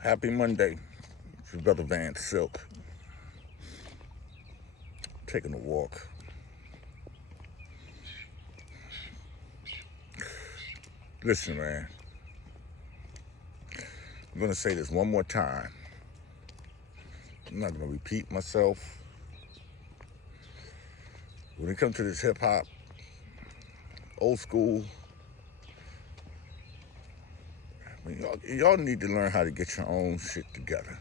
Happy Monday. It's your brother VANSILK. Taking a walk. Listen, man. I'm going to say this one more time. I'm not going to repeat myself. When it comes to this hip-hop, old school, I mean, y'all need to learn how to get your own shit together.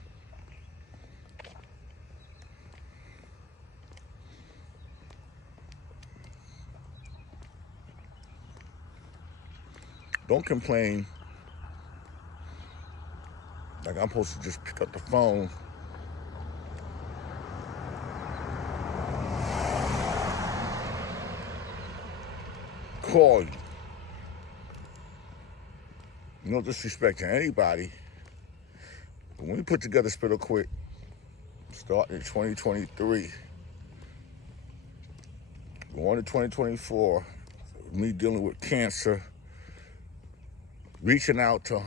Don't complain like I'm supposed to just pick up the phone call you. No disrespect to anybody, but when we put together Spit or Quit, starting in 2023, going to 2024, me dealing with cancer, reaching out to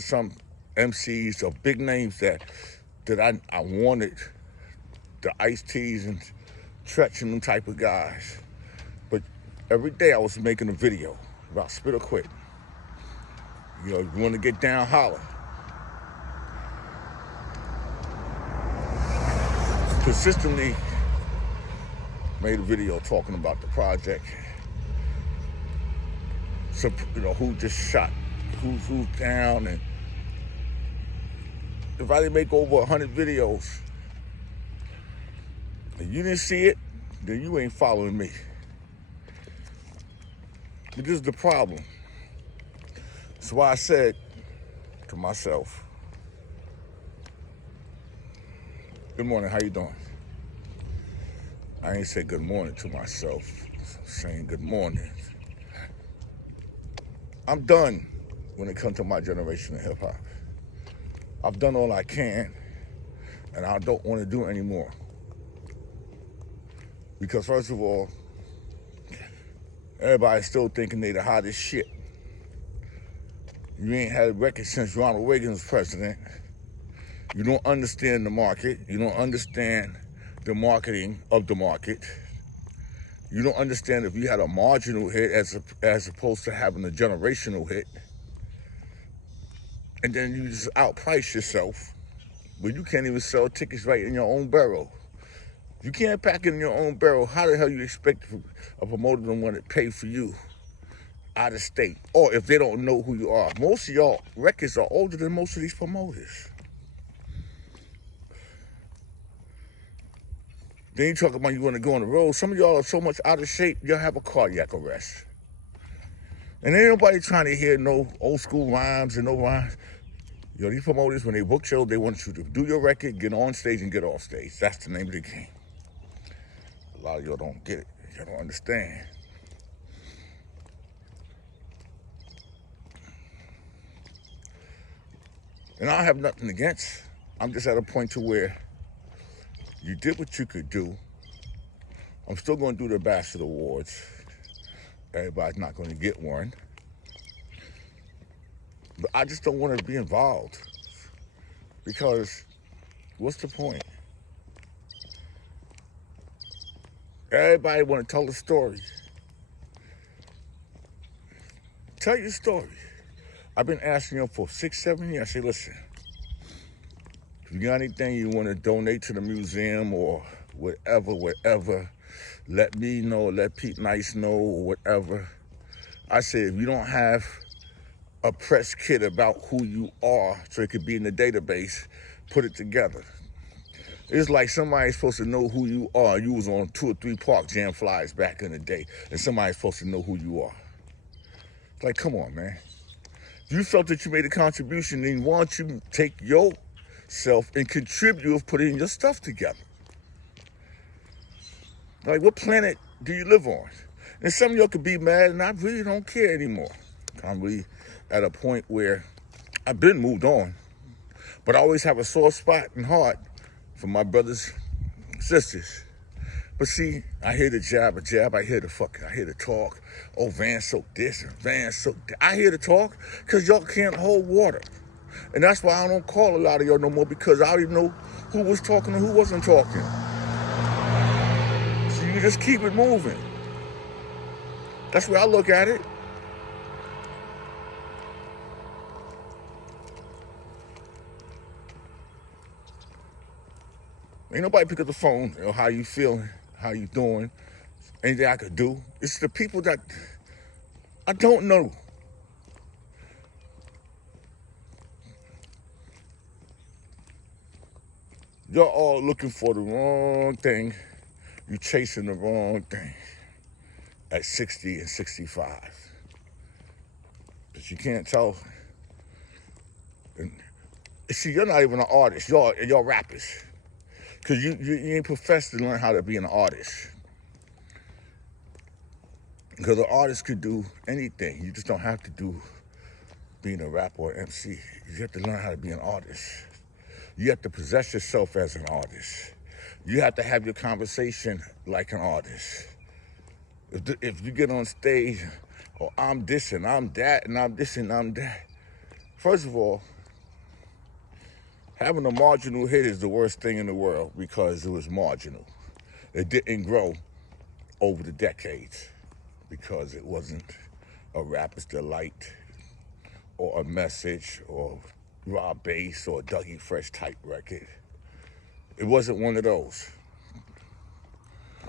some MCs or big names that I wanted, the Ice-T's and Tran and them type of guys. But every day I was making a video about Spit or Quit. You know, you want to get down, holler. Consistently made a video talking about the project. So, you know, who just shot, who's down, and if I didn't make over 100 videos and you didn't see it, then you ain't following me. But this is the problem. That's why I said to myself, good morning, how you doing? I ain't say good morning to myself, I'm saying good morning. I'm done when it comes to my generation of hip hop. I've done all I can, and I don't want to do anymore. Because first of all, everybody's still thinking they the hottest shit. You ain't had a record since Ronald Reagan was president. You don't understand the market. You don't understand the marketing of the market. You don't understand if you had a marginal hit as opposed to having a generational hit. And then you just outprice yourself, but you can't even sell tickets right in your own barrel. If you can't pack it in your own barrel, how the hell you expect a promoter to want to pay for you out of state? Or if they don't know who you are. Most of y'all records are older than most of these promoters. Then you talk about you want to go on the road. Some of y'all are so much out of shape, you'll have a cardiac arrest. And ain't nobody trying to hear no old school rhymes and no rhymes. Yo, these promoters, when they book shows, they want you to do your record, get on stage, and get off stage. That's the name of the game. A lot of y'all don't get it. Y'all don't understand. And I have nothing against. I'm just at a point to where you did what you could do. I'm still going to do the Bachelor Awards. Everybody's not going to get one. But I just don't want to be involved. Because what's the point? Everybody want to tell a story. Tell your story. I've been asking them for 6-7 years. I say, listen, if you got anything you want to donate to the museum or whatever, let me know, let Pete Nice know, or whatever. I said, if you don't have a press kit about who you are so it could be in the database, put it together. It's like somebody's supposed to know who you are. You was on 2 or 3 Park Jam flyers back in the day, and somebody's supposed to know who you are. It's like, come on, man. If you felt that you made a contribution, then why don't you take yourself and contribute of putting your stuff together? Like, what planet do you live on? And some of y'all could be mad, and I really don't care anymore. I'm really at a point where I've been moved on, but I always have a sore spot in heart for my brothers and sisters. But see, I hear the jab, I hear I hear the talk. Oh, VANSILK this and VANSILK that. I hear the talk because y'all can't hold water. And that's why I don't call a lot of y'all no more, because I already know who was talking and who wasn't talking. So you just keep it moving. That's where I look at it. Ain't nobody pick up the phone, how you feeling, how you doing, anything I could do. It's the people that I don't know. You're all looking for the wrong thing. You chasing the wrong thing at 60 and 65. But you can't tell. And see, you're not even an artist. Y'all rappers. Because you ain't professed to learn how to be an artist. Because an artist could do anything. You just don't have to do being a rapper or MC. You have to learn how to be an artist. You have to possess yourself as an artist. You have to have your conversation like an artist. If you get on stage, oh, I'm this and I'm that and I'm this and I'm that. First of all, having a marginal hit is the worst thing in the world because it was marginal. It didn't grow over the decades because it wasn't a rapper's delight or a message or raw bass or Dougie Fresh type record. It wasn't one of those.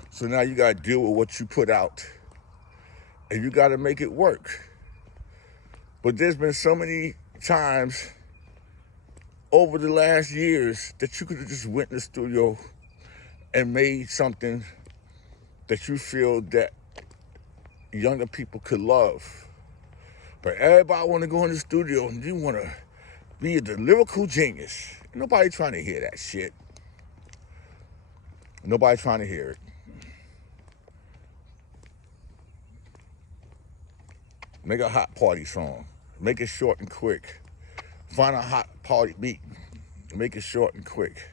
So now you gotta deal with what you put out and you gotta make it work. But there's been so many times over the last years that you could have just went in the studio and made something that you feel that younger people could love. But everybody wanna go in the studio and you wanna be the lyrical genius. Nobody trying to hear that shit. Nobody trying to hear it. Make a hot party song. Make it short and quick. Find a hot party beat. Make it short and quick.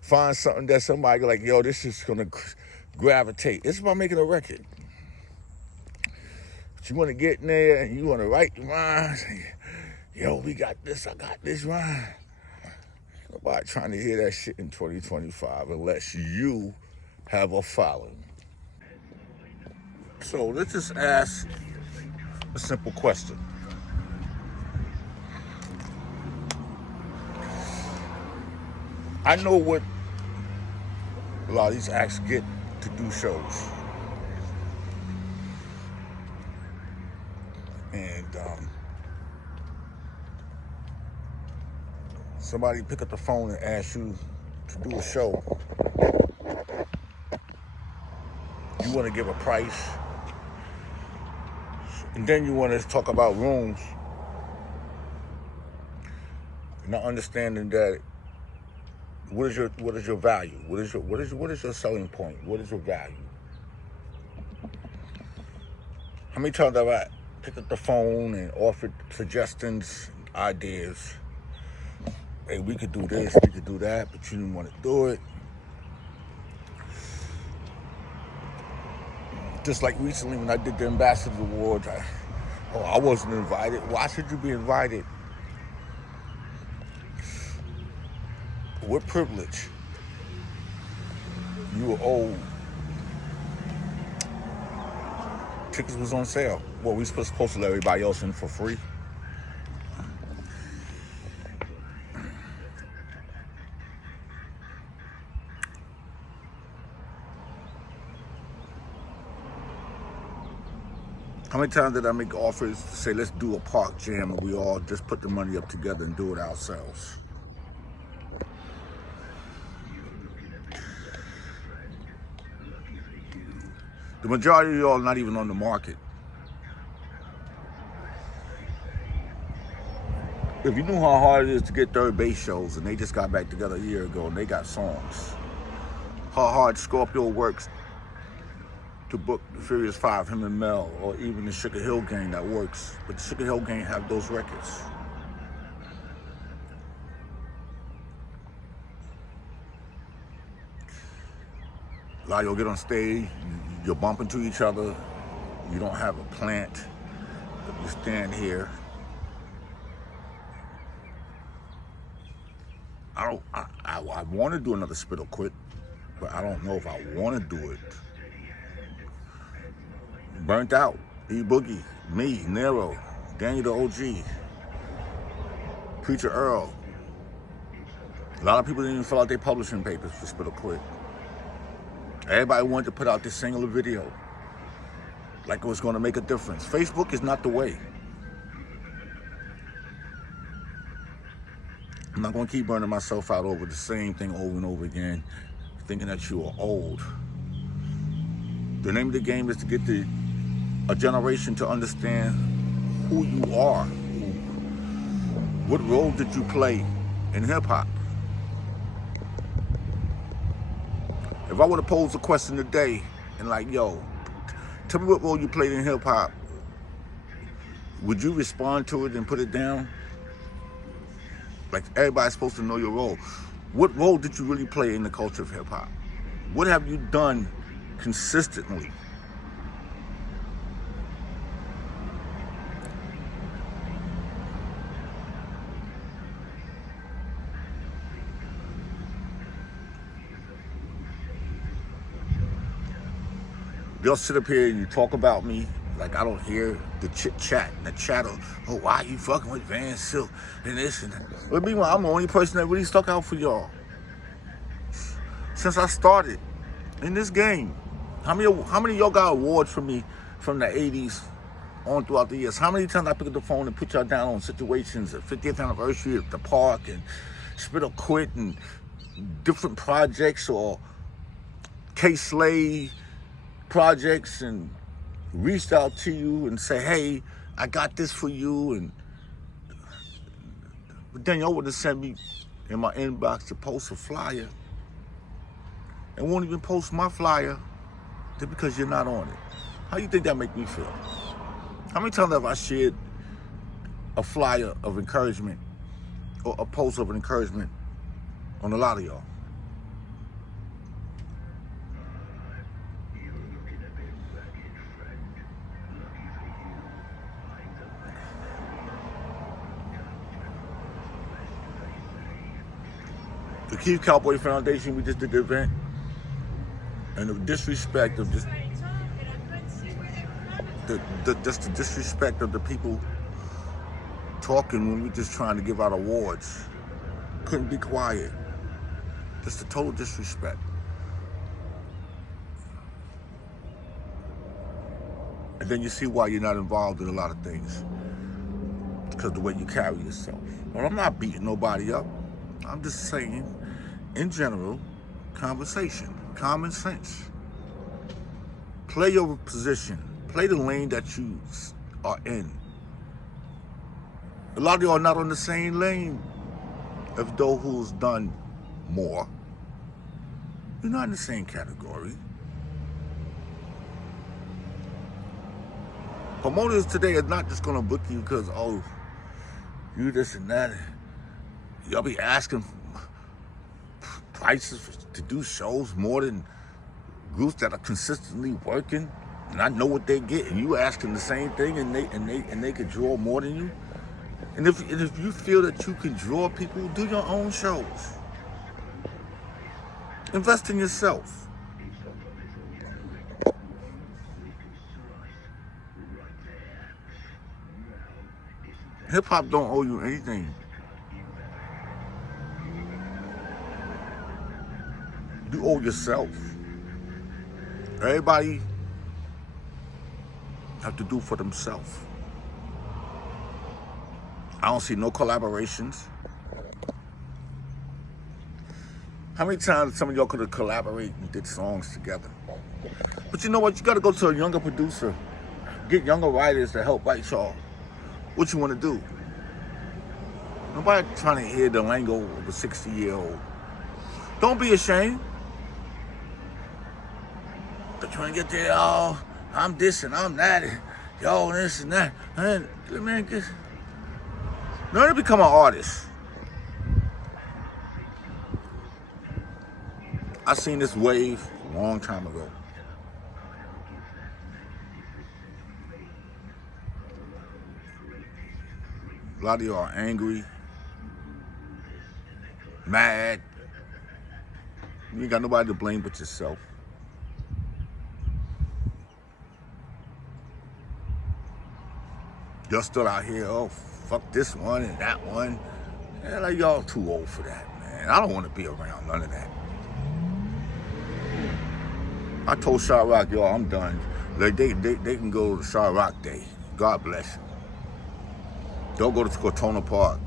Find something that somebody like, yo, this is gonna gravitate. It's about making a record. But you wanna get in there and you wanna write the rhymes. Yo, we got this, I got this rhyme. Nobody trying to hear that shit in 2025 unless you have a following. So let's just ask a simple question. I know what a lot of these acts get to do shows. And somebody pick up the phone and ask you to do a show. You want to give a price. And then you want to talk about rooms. Not understanding that what is your value? What is your selling point? What is your value? How many times have I picked up the phone and offered suggestions, ideas? Hey, we could do this, we could do that, but you didn't want to do it. Just like recently when I did the Ambassador Awards, I wasn't invited. Why should you be invited? What privilege? You were old. Tickets was on sale. Well, we supposed to let everybody else in for free. How many times did I make offers to say, let's do a park jam, and we all just put the money up together and do it ourselves? The majority of y'all not even on the market. If you knew how hard it is to get third base shows, and they just got back together a year ago and they got songs, how hard Scorpio works to book the Furious Five, him and Mel, or even the Sugar Hill Gang that works, but the Sugar Hill Gang have those records. A lot of y'all get on stage, you're bumping to each other, you don't have a plant, you stand here. I want to do another Spit or Quit, but I don't know if I want to do it. Burnt Out, E-Boogie, me, Nero, Danny the OG, Preacher Earl. A lot of people didn't even fill out their publishing papers for Spit or Quit. Everybody wanted to put out this singular video like it was going to make a difference. Facebook is not the way. I'm not going to keep burning myself out over the same thing over and over again, thinking that you are old. The name of the game is to get a generation to understand who you are. What role did you play in hip-hop? If I would have posed a question today and like, yo, tell me what role you played in hip-hop, would you respond to it and put it down? Like, everybody's supposed to know your role. What role did you really play in the culture of hip-hop? What have you done consistently? They'll sit up here and you talk about me like I don't hear the chit-chat and the chatter. Oh, why you fucking with VANSILK and this and that. But meanwhile, I'm the only person that really stuck out for y'all. Since I started in this game, how many of y'all got awards from me from the 80s on throughout the years? How many times I pick up the phone and put y'all down on situations at 50th anniversary at the park and Spit or Quit and different projects or K-Slay projects and reached out to you and say, hey, I got this for you, and but then y'all would have sent me in my inbox to post a flyer and won't even post my flyer just because you're not on it. How you think that make me feel? How many times have I shared a flyer of encouragement or a post of encouragement on a lot of y'all? The Keith Cowboy Foundation, we just did the event, and the disrespect of just the disrespect of the people talking when we just trying to give out awards. Couldn't be quiet. Just the total disrespect. And then you see why you're not involved in a lot of things, because of the way you carry yourself. Well, I'm not beating nobody up. I'm just saying, in general, conversation, common sense. Play your position. Play the lane that you are in. A lot of you are not on the same lane of those who's done more. You're not in the same category. Promoters today are not just gonna book you because, oh, you this and that. Y'all be asking prices to do shows more than groups that are consistently working, and I know what they get, and you asking the same thing, and they could draw more than you. And if you feel that you can draw people, do your own shows. Invest in yourself. Hip hop don't owe you anything. You owe yourself. Everybody have to do for themselves. I don't see no collaborations. How many times some of y'all could have collaborated and did songs together? But you know what? You got to go to a younger producer. Get younger writers to help write y'all what you want to do. Nobody trying to hear the lingo of a 60-year-old. Don't be ashamed. They're trying to get there, oh, I'm this and I'm that, and yo, this and that. Man, learn to become an artist. I seen this wave a long time ago. A lot of y'all are angry, mad. You ain't got nobody to blame but yourself. Y'all still out here, oh, fuck this one and that one. Yeah, like y'all too old for that, man. I don't want to be around none of that. I told Shot Rock, y'all, I'm done. Like they can go to Shot Rock Day. God bless you. Don't go to Cortona Park.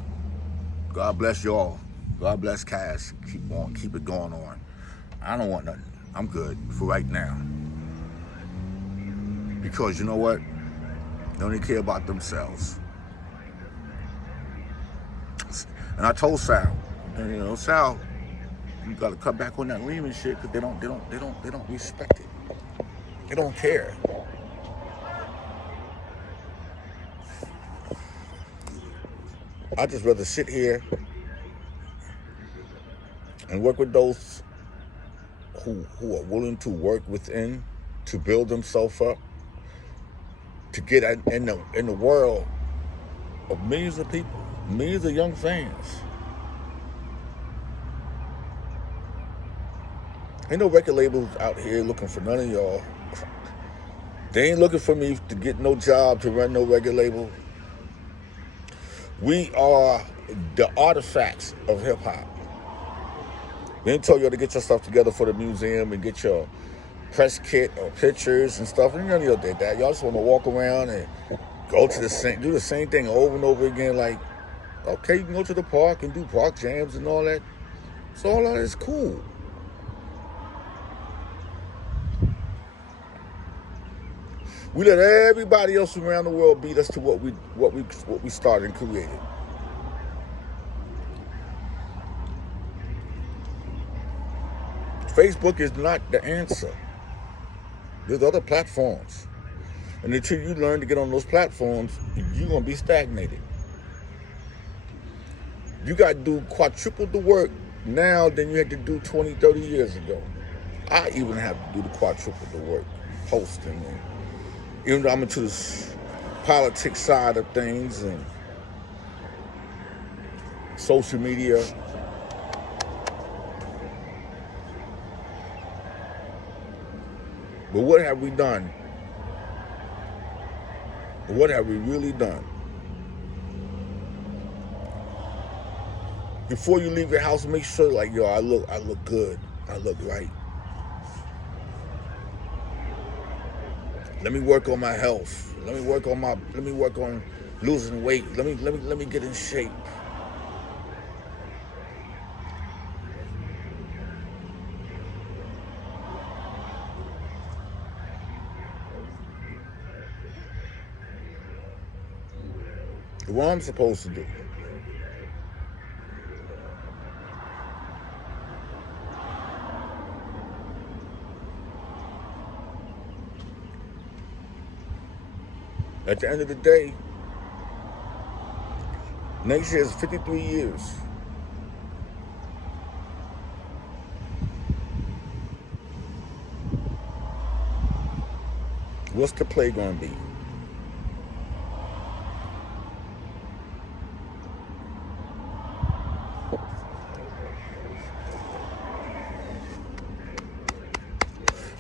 God bless y'all. God bless Cass. Keep it going on. I don't want nothing. I'm good for right now. Because you know what? They only care about themselves. And I told Sal, you know, Sal, you gotta cut back on that Lehman shit because they don't respect it. They don't care. I just rather sit here and work with those who are willing to work within to build themselves up, to get in the world of millions of people, millions of young fans. Ain't no record labels out here looking for none of y'all. They ain't looking for me to get no job to run no record label. We are the artifacts of hip hop. We ain't told y'all to get your stuff together for the museum and get your press kit or pictures and stuff. None of y'all did that. Y'all just want to walk around and go to do the same thing over and over again. Like, okay, you can go to the park and do park jams and all that. So all that is cool. We let everybody else around the world beat us to what we started and created. Facebook is not the answer. There's other platforms. And until you learn to get on those platforms, you're going to be stagnated. You got to do quadruple the work now than you had to do 20, 30 years ago. I even have to do the quadruple the work, posting. And even though I'm into this politics side of things and social media, but what have we done? What have we really done? Before you leave your house, make sure, like, yo, I look good. I look right. Let me work on my health. Let me work on losing weight. Let me get in shape. What I'm supposed to do. At the end of the day, next year is 53 years. What's the play going to be?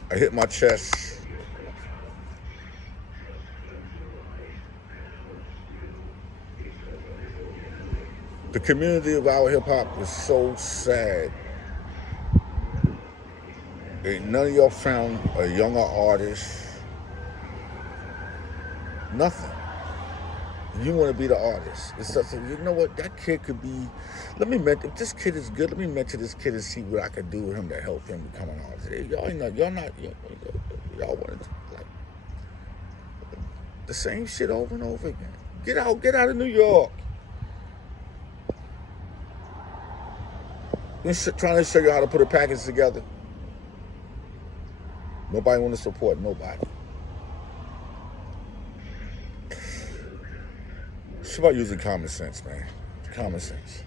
I hit my chest. The community of our hip hop is so sad. Ain't none of y'all found a younger artist. Nothing. You want to be the artist. It's such a, you know what, that kid could be, if this kid is good, let me mentor this kid and see what I could do with him to help him become an artist. Y'all want to, like, the same shit over and over again. Get out of New York. We're trying to show you how to put a package together. Nobody want to support nobody. It's about using common sense, man. Common sense.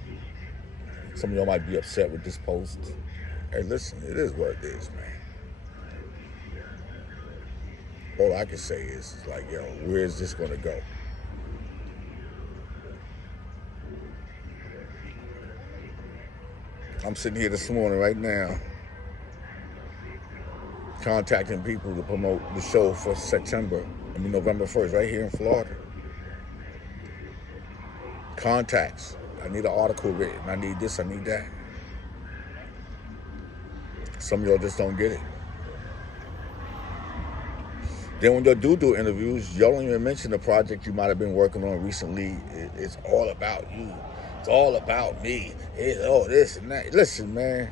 Some of y'all might be upset with this post. Hey, listen, it is what it is, man. all I can say is like, yo, where is this gonna go? I'm sitting here this morning right now contacting people to promote the show for November 1st, right here in Florida. Contacts. I need an article written. I need this, I need that. Some of y'all just don't get it. Then when y'all do interviews, y'all don't even mention the project you might have been working on recently. It's all about you. It's all about me. It's all this and that. Listen, man,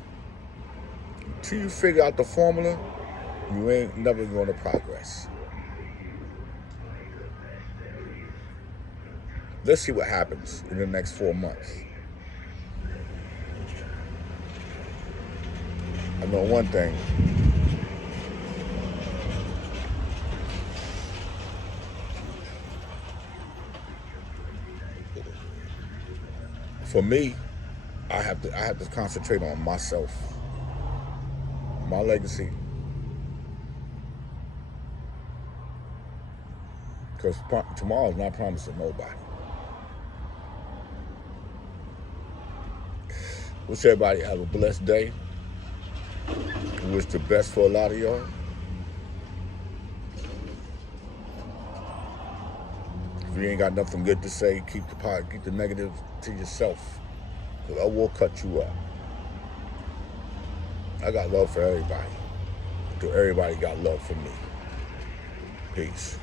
until you figure out the formula, you ain't never going to progress. Let's see what happens in the next 4 months. I know one thing. For me, I have to concentrate on myself, my legacy. Because tomorrow's not promised to nobody. Wish everybody have a blessed day. Wish the best for a lot of y'all. If you ain't got nothing good to say, keep the negative to yourself. Because I will cut you up. I got love for everybody. Everybody got love for me. Peace.